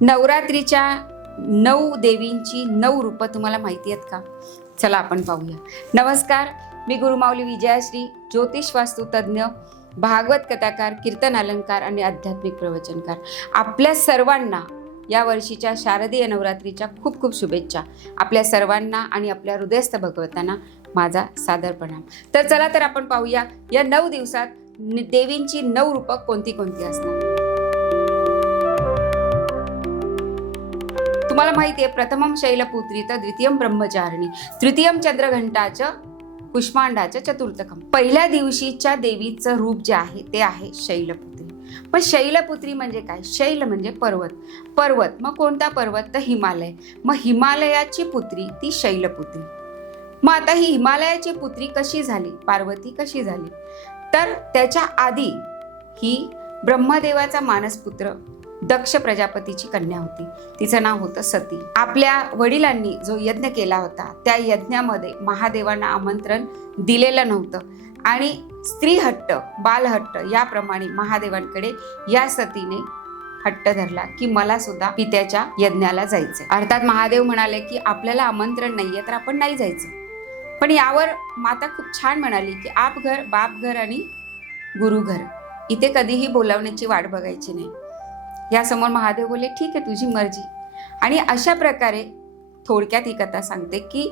नवरात्रीच्या नऊ देवींची नऊ रूपं तुम्हाला माहिती आहेत का? चला आपण पाहूया. नमस्कार मी गुरुमाऊली विजयाश्री ज्योतिष वास्तू तज्ज्ञ भागवत कथाकार कीर्तन अलंकार आणि आध्यात्मिक प्रवचनकार. आपल्या सर्वांना या वर्षीच्या शारदीय नवरात्रीच्या खूप खूप शुभेच्छा. आपल्या सर्वांना आणि आपल्या हृदयस्थ भगवतांना माझा सादर प्रणाम. तर चला तर आपण पाहूया या नऊ दिवसात देवींची नऊ रूपं कोणती कोणती असणार? तुम्हाला माहिती आहे प्रथमम शैलपुत्री तर द्वितीयम ब्रह्मचारिणी. तृतीयम चंद्रघंटाचं कुष्मांडाच चतुर्थकम. पहिल्या दिवशीच्या देवीचं रूप जे आहे ते आहे शैलपुत्री पण शैलपुत्री म्हणजे काय? शैल म्हणजे पर्वत. पर्वत मग कोणता पर्वत? तर हिमालय. मग हिमालयाची पुत्री ती शैलपुत्री मग आता ही हिमालयाची पुत्री कशी झाली? पार्वती कशी झाली? तर त्याच्या आधी ही ब्रह्मदेवाचा मानसपुत्र दक्ष प्रजापतीची कन्या होती. तिचं नाव होतं सती. आपल्या वडिलांनी जो यज्ञ केला होता त्या यज्ञामध्ये महादेवांना आमंत्रण दिलेलं नव्हतं. आणि स्त्रीहट्ट बालहट्ट याप्रमाणे महादेवांकडे या सतीने हट्ट धरला की मला सुद्धा पित्याच्या यज्ञाला जायचं अर्थात महादेव म्हणाले की आपल्याला आमंत्रण नाहीये तर आपण नाही जायचं. पण यावर माता खूप छान म्हणाली की आप घर बाप घर आणि गुरुघर. इथे कधीही बोलावण्याची वाट बघायची नाही. यासमोर महादेव बोलले ठीक आहे तुझी मर्जी. आणि अशा प्रकारे थोडक्यात ही कथा सांगते की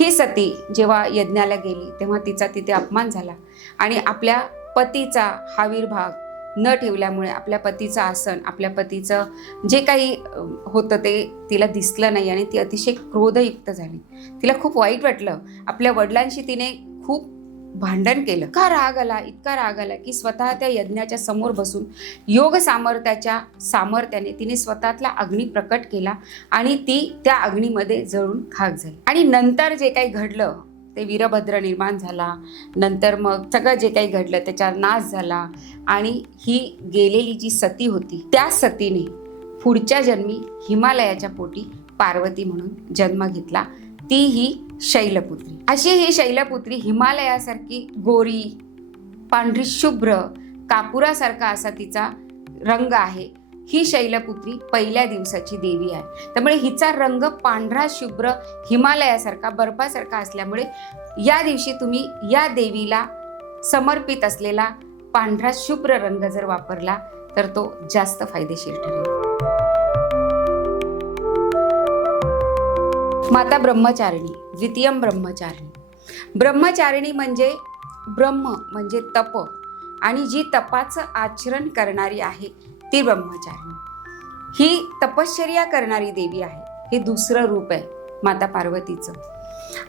ही सती जेव्हा यज्ञाला गेली तेव्हा तिचा तिथे अपमान झाला. आणि आपल्या पतीचा हावीरभाग न ठेवल्यामुळे आपल्या पतीचं आसन आपल्या पतीचं जे काही होतं ते तिला दिसलं नाही आणि ती अतिशय क्रोधयुक्त झाली. तिला खूप वाईट वाटलं. आपल्या वडिलांशी तिने खूप भांडण केलं. का राग आला? इतका राग आला की स्वतः त्या यज्ञाच्या समोर बसून योग सामर्थ्याच्या सामर्थ्याने तिने स्वतःतला अग्नी प्रकट केला आणि ती त्या अग्नीमध्ये जळून खाक झाली. आणि नंतर जे काही घडलं ते वीरभद्र निर्माण झाला. नंतर मग सगळं जे काही घडलं त्याचा नाश झाला आणि ही गेलेली जी सती होती त्या सतीने पुढच्या जन्मी हिमालयाच्या पोटी पार्वती म्हणून जन्म घेतला. ती ही शैलपुत्री. अशी ही शैलपुत्री हिमालयासारखी गोरी पांढरी शुभ्र कापुरासारखा असा तिचा रंग आहे. ही शैलपुत्री पहिल्या दिवसाची देवी आहे. त्यामुळे हिचा रंग पांढरा शुभ्र हिमालयासारखा बर्फासारखा असल्यामुळे या दिवशी तुम्ही या देवीला समर्पित असलेला पांढरा शुभ्र रंग जर वापरला तर तो जास्त फायदेशीर ठरेल. माता ब्रह्मचारिणी द्वितीयम ब्रह्मचारिणी. ब्रह्मचारिणी म्हणजे ब्रह्म म्हणजे तप आणि जी तपाचं आचरण करणारी आहे ती ब्रह्मचारिणी. ही तपश्चर्या करणारी देवी आहे. हे दुसरं रूप आहे माता पार्वतीचं.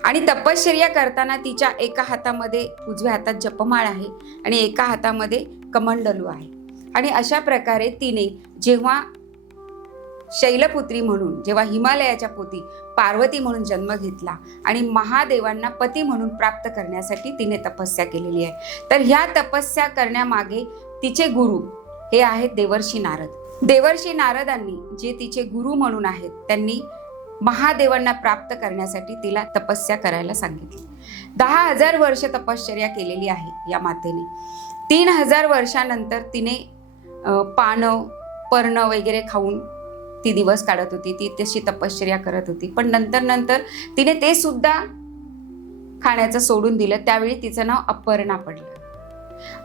आणि तपश्चर्या करताना तिच्या एका हातामध्ये उजव्या हातात जपमाळ आहे आणि एका हातामध्ये कमंडलू आहे. आणि अशा प्रकारे तिने जेव्हा शैलपुत्री म्हणून जेव्हा हिमालयाच्या पोती पार्वती म्हणून जन्म घेतला आणि महादेवांना पती म्हणून प्राप्त करण्यासाठी तिने तपस्या केलेली आहे. तर ह्या तपस्या करण्यामागे तिचे गुरु हे आहेत देवर्षी नारद. देवर्षी नारदांनी जे तिचे गुरु म्हणून आहेत त्यांनी महादेवांना प्राप्त करण्यासाठी तिला तपस्या करायला सांगितली. दहा हजार वर्ष तपश्चर्या केलेली आहे या मातेने. तीन हजार वर्षानंतर तिने पानं पर्ण वगैरे खाऊन ती दिवस काढत होती ती तशी तपश्चर्या करत होती. पण नंतर नंतर तिने ते सुद्धा खाण्याचं सोडून दिलं. त्यावेळी तिचं नाव अपर्णा पडलं.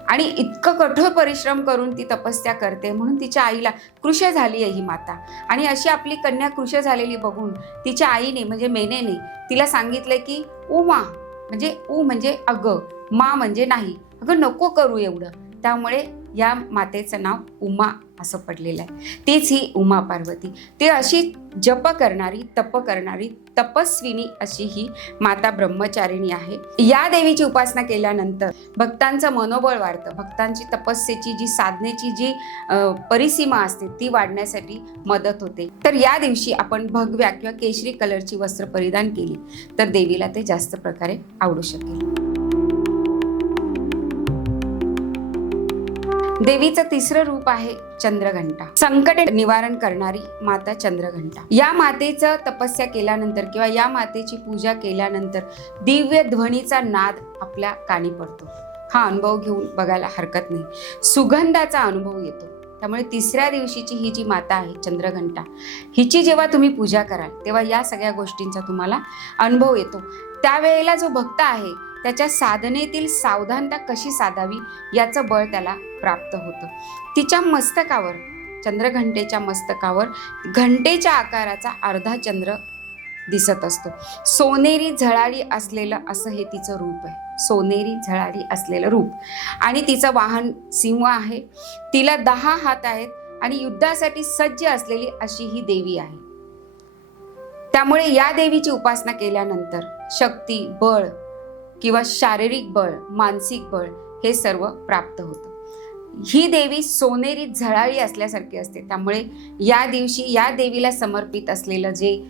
आणि इतकं कठोर परिश्रम करून ती तपस्या करते म्हणून तिच्या आईला कृश झाली आहे ही माता. आणि अशी आपली कन्या कृश झालेली बघून तिच्या आईने म्हणजे मेनेने तिला सांगितलं की उमा म्हणजे उ म्हणजे अगं मा म्हणजे नाही. अगं नको करू एवढं. त्यामुळे या मातेचं नाव उमा असं पडलेलं आहे. तीच ही उमा पार्वती. ती अशी जप करणारी तप करणारी तपस्विनी अशी ही माता ब्रह्मचारिणी आहे. या देवीची उपासना केल्यानंतर भक्तांचं मनोबळ वाढतं. भक्तांची तपस्येची जी साधनेची जी परिसीमा असते ती वाढण्यासाठी मदत होते. तर या दिवशी आपण भगव्या किंवा केशरी कलरची वस्त्र परिधान केली तर देवीला ते जास्त प्रकारे आवडू शकेल. देवीचं तिसरं रूप आहे चंद्रघंटा. संकट निवारण करणारी माता चंद्रघंटा. या मातेचं तपस्या केल्यानंतर किंवा या मातेची पूजा केल्यानंतर दिव्य ध्वनीचा नाद आपल्या कानी पडतो. हा अनुभव घेऊन बघायला हरकत नाही. सुगंधाचा अनुभव येतो. त्यामुळे तिसऱ्या दिवशीची ही जी माता आहे चंद्रघंटा हिची जेव्हा तुम्ही पूजा कराल तेव्हा या सगळ्या गोष्टींचा तुम्हाला अनुभव येतो. त्यावेळेला जो भक्त आहे त्याच्या साधनेतील सावधानता कशी साधावी याचं बळ त्याला प्राप्त होतं. तिच्या मस्तकावर चंद्रघंटेच्या मस्तकावर घंटेच्या आकाराचा अर्धा चंद्र दिसत असतो. सोनेरी झळाळी असलेलं असं हे तिचं रूप आहे. सोनेरी झळाळी असलेलं रूप. आणि तिचं वाहन सिंह आहे. तिला दहा हात आहेत आणि युद्धासाठी सज्ज असलेली अशी ही देवी आहे. त्यामुळे या देवीची उपासना केल्यानंतर शक्ती बळ किंवा शारीरिक बळ मानसिक बळ हे सर्व प्राप्त होतं. ही देवी सोनेरी झळाळी असल्यासारखी असते. त्यामुळे या दिवशी या देवीला समर्पित असलेलं जे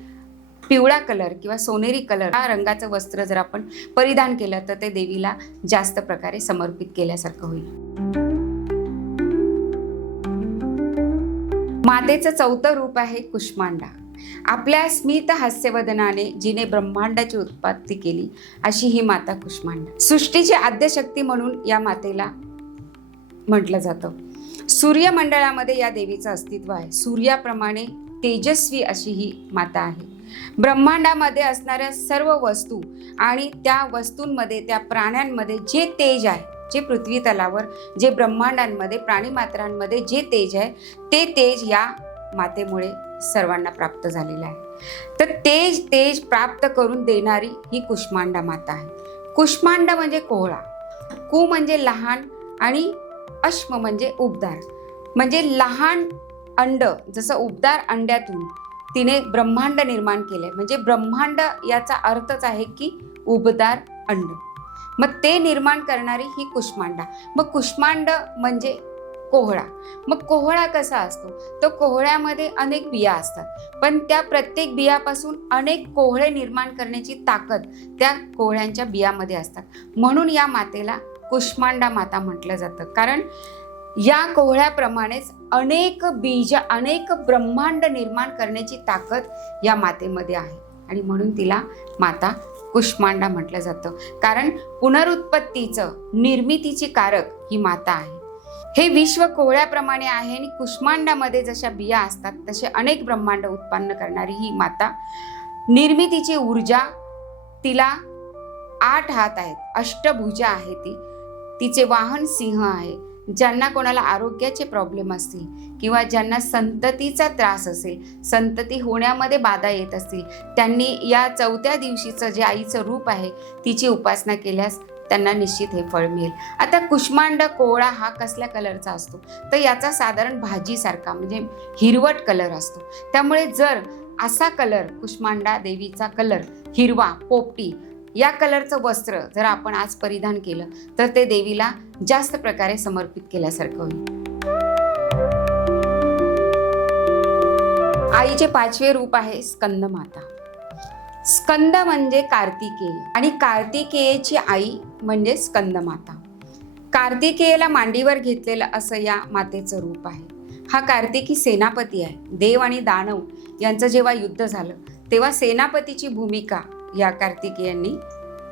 पिवळा कलर किंवा सोनेरी कलर हा रंगाचं वस्त्र जर आपण परिधान केलं तर ते देवीला जास्त प्रकारे समर्पित केल्यासारखं होईल. मातेचं चौथं रूप आहे कुष्मांडा. आपल्या स्मित हास्यवदनाने जिने ब्रह्मांडाची उत्पत्ती केली अशी ही माता कुष्मांडा. सृष्टीची आद्यशक्ती म्हणून या मातेला म्हटलं जातं. सूर्यमंडळामध्ये या देवीचं अस्तित्व आहे. सूर्याप्रमाणे तेजस्वी अशी ही माता आहे. ब्रह्मांडामध्ये असणाऱ्या सर्व वस्तू आणि त्या वस्तूंमध्ये त्या प्राण्यांमध्ये जे तेज आहे जे पृथ्वी तलावर जे ब्रह्मांडांमध्ये प्राणीमात्रांमध्ये जे तेज आहे ते तेज या मातेमुळे सर्वांना प्राप्त झालेलं आहे. तर तेज तेज प्राप्त करून देणारी ही कुष्मांडा माता आहे. कुष्मांडा म्हणजे कोहळा. कु म्हणजे लहान आणि अश्म म्हणजे उबदार. म्हणजे लहान अंड जसं उबदार अंड्यातून तिने ब्रह्मांड निर्माण केले म्हणजे ब्रह्मांड याचा अर्थच आहे की उबदार अंड. मग ते निर्माण करणारी ही कुष्मांडा. मग कुष्मांड म्हणजे कोहळा. मग कोहळा कसा असतो? तो कोहळ्यामध्ये अनेक बिया असतात. पण त्या प्रत्येक बियापासून अनेक कोहळे निर्माण करण्याची ताकद त्या कोहळ्यांच्या बियामध्ये असतात. म्हणून या मातेला कुष्मांडा माता म्हटलं जातं. कारण या कोहळ्याप्रमाणेच अनेक बीज अनेक ब्रह्मांड निर्माण करण्याची ताकद या मातेमध्ये आहे. आणि म्हणून तिला माता कुष्मांडा म्हटलं जातं. कारण पुनरुत्पत्तीचं निर्मितीची कारक ही माता आहे. हे विश्व कोहळ्याप्रमाणे आहे आणि कुष्मांडामध्ये जशा बिया असतात तसे अनेक ब्रह्मांड उत्पन्न करणारी ही माता. निर्मितीची ऊर्जा तिला आठ हात आहेत अष्टभुजा आहे ती. तिचे वाहन सिंह आहे ज्यांना कोणाला आरोग्याचे प्रॉब्लेम असतील किंवा ज्यांना संततीचा त्रास असेल संतती होण्यामध्ये बाधा येत असतील त्यांनी या चौथ्या दिवशीचं जे आईचं रूप आहे तिची उपासना केल्यास त्यांना निश्चित हे फळ मिळेल. आता कुष्मांड कोवळा हा कसल्या कलरचा असतो? तर याचा साधारण भाजीसारखा म्हणजे हिरवट कलर असतो. त्यामुळे जर असा कलर कुष्मांडा देवीचा कलर हिरवा पोपटी या कलरचं वस्त्र जर आपण आज परिधान केलं तर ते देवीला जास्त प्रकारे समर्पित केल्यासारखं होईल. आईचे पाचवे रूप आहे स्कंद माता स्कंद म्हणजे कार्तिकेय. आणि कार्तिकेयची आई म्हणजे स्कंदमाता. कार्तिकेयला मांडीवर घेतलेलं असं या मातेचं रूप आहे. हा कार्तिकी सेनापती आहे. देव आणि दानव यांचं जेव्हा युद्ध झालं तेव्हा सेनापतीची भूमिका या कार्तिकेयांनी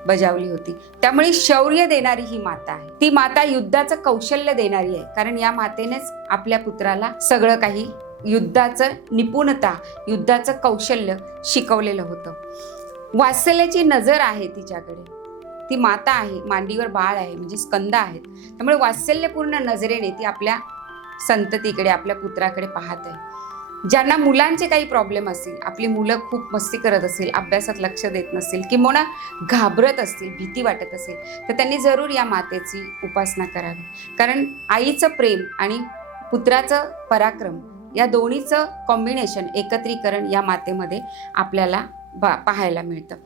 बजावली होती. त्यामुळे शौर्य देणारी ही माता आहे. ती माता युद्धाचं कौशल्य देणारी आहे. कारण या मातेनेच आपल्या पुत्राला सगळं काही युद्धाचं निपुणता युद्धाचं कौशल्य शिकवलेलं होतं. वात्सल्याची नजर आहे तिच्याकडे. ती माता आहे मांडीवर बाळ आहे म्हणजे स्कंद आहेत. त्यामुळे वात्सल्यपूर्ण नजरेने ती आपल्या संततीकडे आपल्या पुत्राकडे पाहत आहे. ज्यांना मुलांचे काही प्रॉब्लेम असतील आपली मुलं खूप मस्ती करत असेल अभ्यासात लक्ष देत नसेल किंवा घाबरत असतील भीती वाटत असेल तर त्यांनी जरूर या मातेची उपासना करावी. कारण आईचं प्रेम आणि पुत्राचं पराक्रम या दोन्हीचं कॉम्बिनेशन एकत्रीकरण या मातेमध्ये आपल्याला बा पाहायला मिळतं.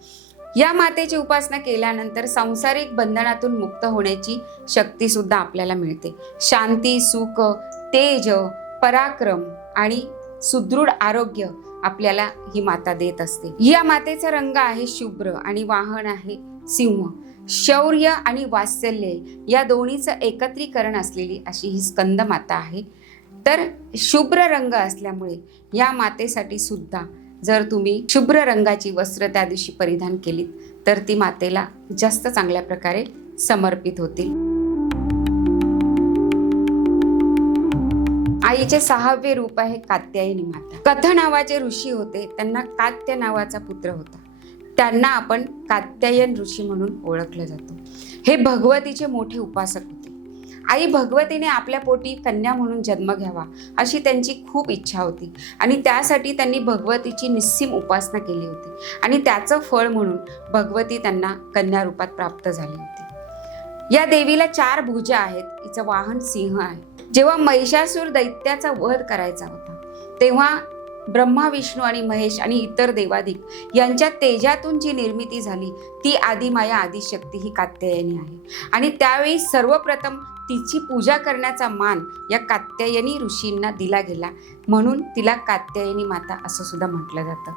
या मातेची उपासना केल्यानंतर सांसारिक बंधनातून मुक्त होण्याची शक्ती सुद्धा आपल्याला मिळते. शांती सुख तेज पराक्रम आणि सुदृढ आरोग्य आपल्याला ही माता देत असते. या मातेचा रंग आहे शुभ्र आणि वाहन आहे सिंह. शौर्य आणि वात्सल्य या दोन्हीचं एकत्रीकरण असलेली अशी ही स्कंद माता आहे. तर शुभ्र रंग असल्यामुळे या मातेसाठी सुद्धा जर तुम्ही शुभ्र रंगाची वस्त्र त्या दिवशी परिधान केलीत तर ती मातेला जास्त चांगल्या प्रकारे समर्पित होतील. आईचे सहावे रूप आहे कात्यायनी माता. कथ नावाचे ऋषी होते त्यांना कात्य नावाचा पुत्र होता. त्यांना आपण कात्यायन ऋषी म्हणून ओळखलं जातो. हे भगवतीचे मोठे उपासक होते. आई भगवतीने आपल्या पोटी कन्या म्हणून जन्म घ्यावा अशी त्यांची खूप इच्छा होती. आणि त्यासाठी त्यांनी भगवतीची निस्सीम उपासना केली होती. आणि त्याचं फळ म्हणून भगवती त्यांना कन्या रूपात प्राप्त झाली होती. या देवीला चार भुजा आहेत हिचं वाहन सिंह आहे. जेव्हा महिषासूर दैत्याचा वध करायचा होता तेव्हा ब्रह्मा विष्णू आणि महेश आणि इतर देवाधिक यांच्या तेजातून जी निर्मिती झाली ती आदिमाया आदिशक्ती ही कात्यायनी आहे. आणि त्यावेळी सर्वप्रथम तिची पूजा करण्याचा मान या कात्यायनी ऋषींना दिला गेला. म्हणून तिला कात्यायनी माता असं सुद्धा म्हटलं जातं.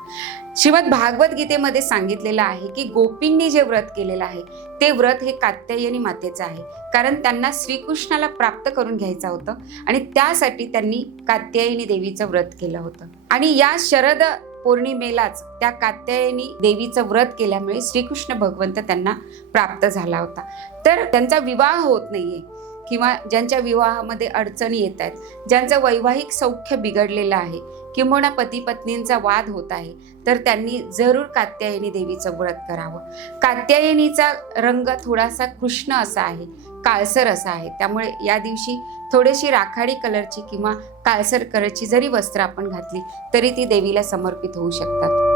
श्रीमद भागवत गीतेमध्ये सांगितलेलं आहे की गोपींनी जे व्रत केलेलं आहे ते व्रत हे कात्यायनी मातेचं आहे. कारण त्यांना श्रीकृष्णाला प्राप्त करून घ्यायचं होतं आणि त्यासाठी त्यांनी कात्यायनी देवीचं व्रत केलं होतं. आणि या शरद पौर्णिमेलाच त्या कात्यायनी देवीचं व्रत केल्यामुळे श्रीकृष्ण भगवंत त्यांना प्राप्त झाला होता. तर त्यांचा विवाह होत नाहीये. किंवा ज्यांच्या विवाहामध्ये अडचणी येत आहेत ज्यांचं वैवाहिक सौख्य बिघडलेलं आहे किंबहुना पती पत्नींचा वाद होत आहे तर त्यांनी जरूर कात्यायनी देवीचं व्रत करावं. कात्यायनीचा रंग थोडासा कृष्ण असा आहे काळसर असा आहे. त्यामुळे या दिवशी थोडीशी राखाडी कलरची किंवा काळसर कलरची जरी वस्त्र आपण घातली तरी ती देवीला समर्पित होऊ शकतात.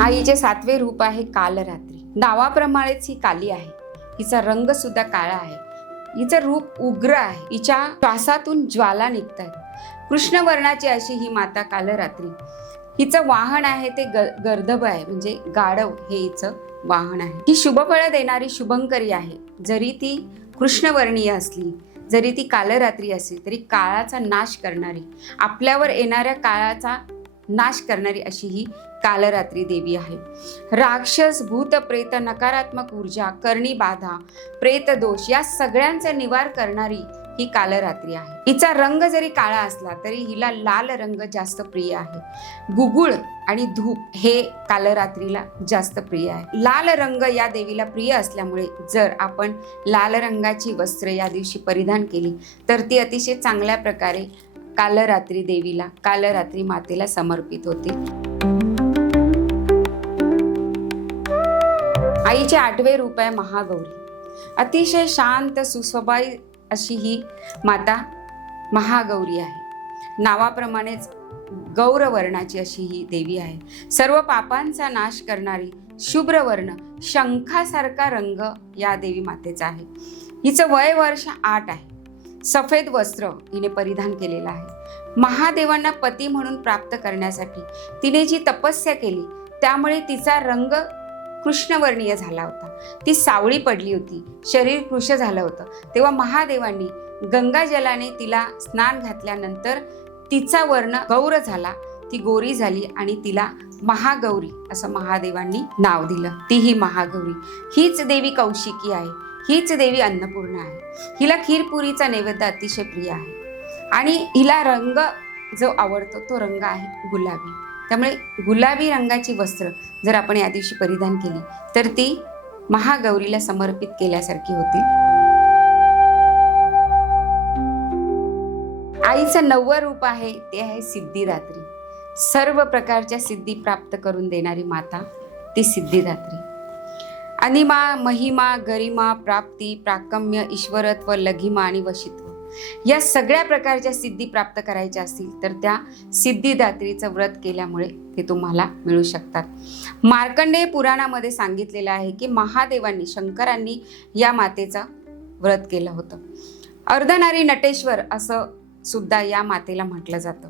आईचे सातवे रूप आहे कालरात्री. नावाप्रमाणेच ही काली आहे. हिचा रंग सुद्धा काळा आहे. हिचं रूप उग्र आहे. हिच्या श्वासातून ज्वाला निघत कृष्णवर्णाची अशी ही माता कालरात्री. हिचं वाहन आहे ते ग गर्दभ आहे. म्हणजे गाढव हे हिचं वाहन आहे. ही शुभफळं देणारी शुभंकरी आहे. जरी ती कृष्णवर्णीय असली जरी ती कालरात्री असली तरी काळाचा नाश करणारी आपल्यावर येणाऱ्या काळाचा नाश करणारी अशी ही कालरात्री देवी आहे. राक्षस भूत प्रेत नकारात्मक ऊर्जा करणी बाधा प्रेत दोष या सगळ्यांचा निवार करणारी ही कालरात्री आहे. हिचा रंग जरी काळा असला तरी हिला लाल रंग जास्त प्रिय आहे. गुगुळ आणि धूप हे कालरात्रीला जास्त प्रिय आहे. लाल रंग या देवीला प्रिय असल्यामुळे जर आपण लाल रंगाची वस्त्र या दिवशी परिधान केली तर ती अतिशय चांगल्या प्रकारे कालरात्री देवीला कालरात्री मातेला समर्पित होते. आईचे आठवे रूप आहे महागौरी. अतिशय शांत सुस्वभावी अशी ही माता महागौरी आहे. नावाप्रमाणेच गौरवर्णाची अशी ही देवी आहे. सर्व पापांचा नाश करणारी शुभ्रवर्ण शंखासारखा रंग या देवी मातेचा आहे. हिचं वय वर्ष आठ आहे. सफेद वस्त्र हिने परिधान केलेलं आहे. महादेवांना पती म्हणून प्राप्त करण्यासाठी तिने जी तपस्या केली त्यामुळे तिचा रंग कृष्णवर्णीय झाला होता. ती सावळी पडली होती. शरीर कृश झालं होतं. तेव्हा महादेवांनी गंगाजलाने तिला स्नान घातल्यानंतर तिचा वर्ण गौर झाला. ती गोरी झाली आणि तिला महागौरी असं महादेवांनी नाव दिलं. ती ही महागौरी. हीच देवी कौशिकी आहे. हीच देवी अन्नपूर्णा आहे. हिला खीरपुरीचा नैवेद्य अतिशय प्रिय आहे. आणि हिला रंग जो आवडतो तो रंग आहे गुलाबी. त्यामुळे गुलाबी रंगाची वस्त्र जर आपण या दिवशी परिधान केली तर ती महागौरीला समर्पित केल्यासारखी होतील आईचं नववं रूप आहे ते आहे सिद्धिदात्री. सर्व प्रकारच्या सिद्धी प्राप्त करून देणारी माता ती सिद्धिदात्री. अनिमा महिमा गरिमा प्राप्ती प्राकम्य ईश्वरत्व लघिमा आणि वशित्व. या सगळ्या प्रकारच्या सिद्धी प्राप्त करायच्या असतील तर त्या सिद्धिदात्रीचं व्रत केल्यामुळे ते तुम्हाला मिळू शकतात. मार्कंडेय पुराणामध्ये सांगितलेलं आहे की महादेवांनी शंकरांनी या मातेचं व्रत केलं होतं. अर्धनारी नटेश्वर असं सुद्धा या मातेला म्हटलं जातं.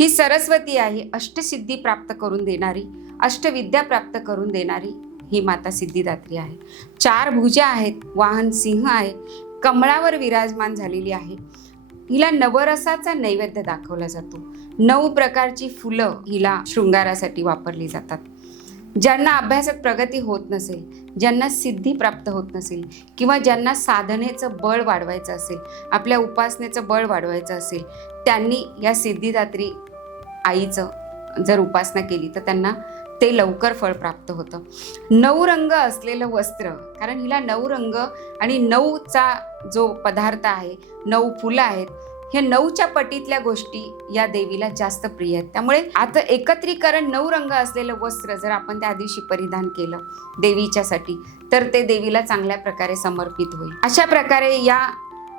ही सरस्वती आहे अष्टसिद्धी प्राप्त करून देणारी अष्टविद्या प्राप्त करून देणारी ही माता सिद्धिदात्री आहे. चार भुजा आहेत वाहन सिंह आहे कमळावर विराजमान झालेली आहे. हिला नवरसाचा नैवेद्य दाखवला जातो. नऊ प्रकारची फुलं हिला शृंगारासाठी वापरली जातात. ज्यांना अभ्यासात प्रगती होत नसेल ज्यांना सिद्धी प्राप्त होत नसेल किंवा ज्यांना साधनेचं बळ वाढवायचं असेल आपल्या उपासनेचं बळ वाढवायचं असेल त्यांनी या सिद्धिदात्री आईचं जर उपासना केली तर त्यांना ते लवकर फळ प्राप्त होतं. नऊ रंग असलेलं वस्त्र कारण हिला नऊ रंग आणि नऊचा जो पदार्थ आहे नऊ फुलं आहेत हे नऊच्या पटीतल्या गोष्टी या देवीला जास्त प्रिय आहेत. त्यामुळे आता एकत्रीकरण नऊ रंग असलेलं वस्त्र जर आपण त्या दिवशी परिधान केलं देवीच्यासाठी तर ते देवीला चांगल्या प्रकारे समर्पित होईल. अशा प्रकारे या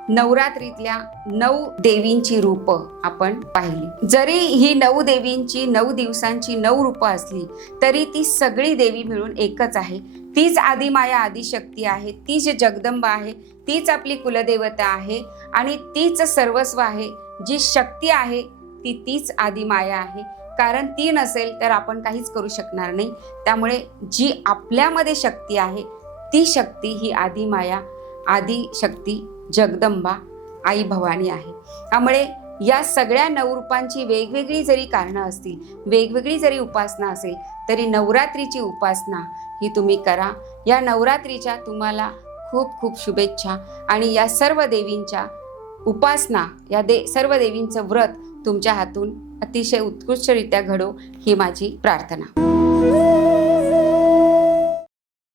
नवरात्रीतल्या नऊ देवींची रूप आपण पाहिली. जरी ही नऊ देवींची नऊ दिवसांची नऊ रूपं असली तरी ती सगळी देवी मिळून एकच आहे. तीच आदिमाया आदिशक्ती आहे तीच जगदंबा आहे तीच आपली कुलदेवता आहे आणि तीच सर्वस्व आहे. जी शक्ती आहे ती तीच आदिमाया आहे. कारण ती नसेल तर आपण काहीच करू शकणार नाही. त्यामुळे जी आपल्यामध्ये शक्ती आहे ती शक्ती ही आदिमाया आदिशक्ती जगदंबा आई भवानी आहे. त्यामुळे या सगळ्या नवरूपांची वेगवेगळी जरी कारणं असतील वेगवेगळी जरी उपासना असेल तरी नवरात्रीची उपासना ही तुम्ही करा. या नवरात्रीच्या तुम्हाला खूप खूप शुभेच्छा आणि या सर्व देवींच्या उपासना या दे सर्व देवींचं व्रत तुमच्या हातून अतिशय उत्कृष्टरित्या घडो ही माझी प्रार्थना.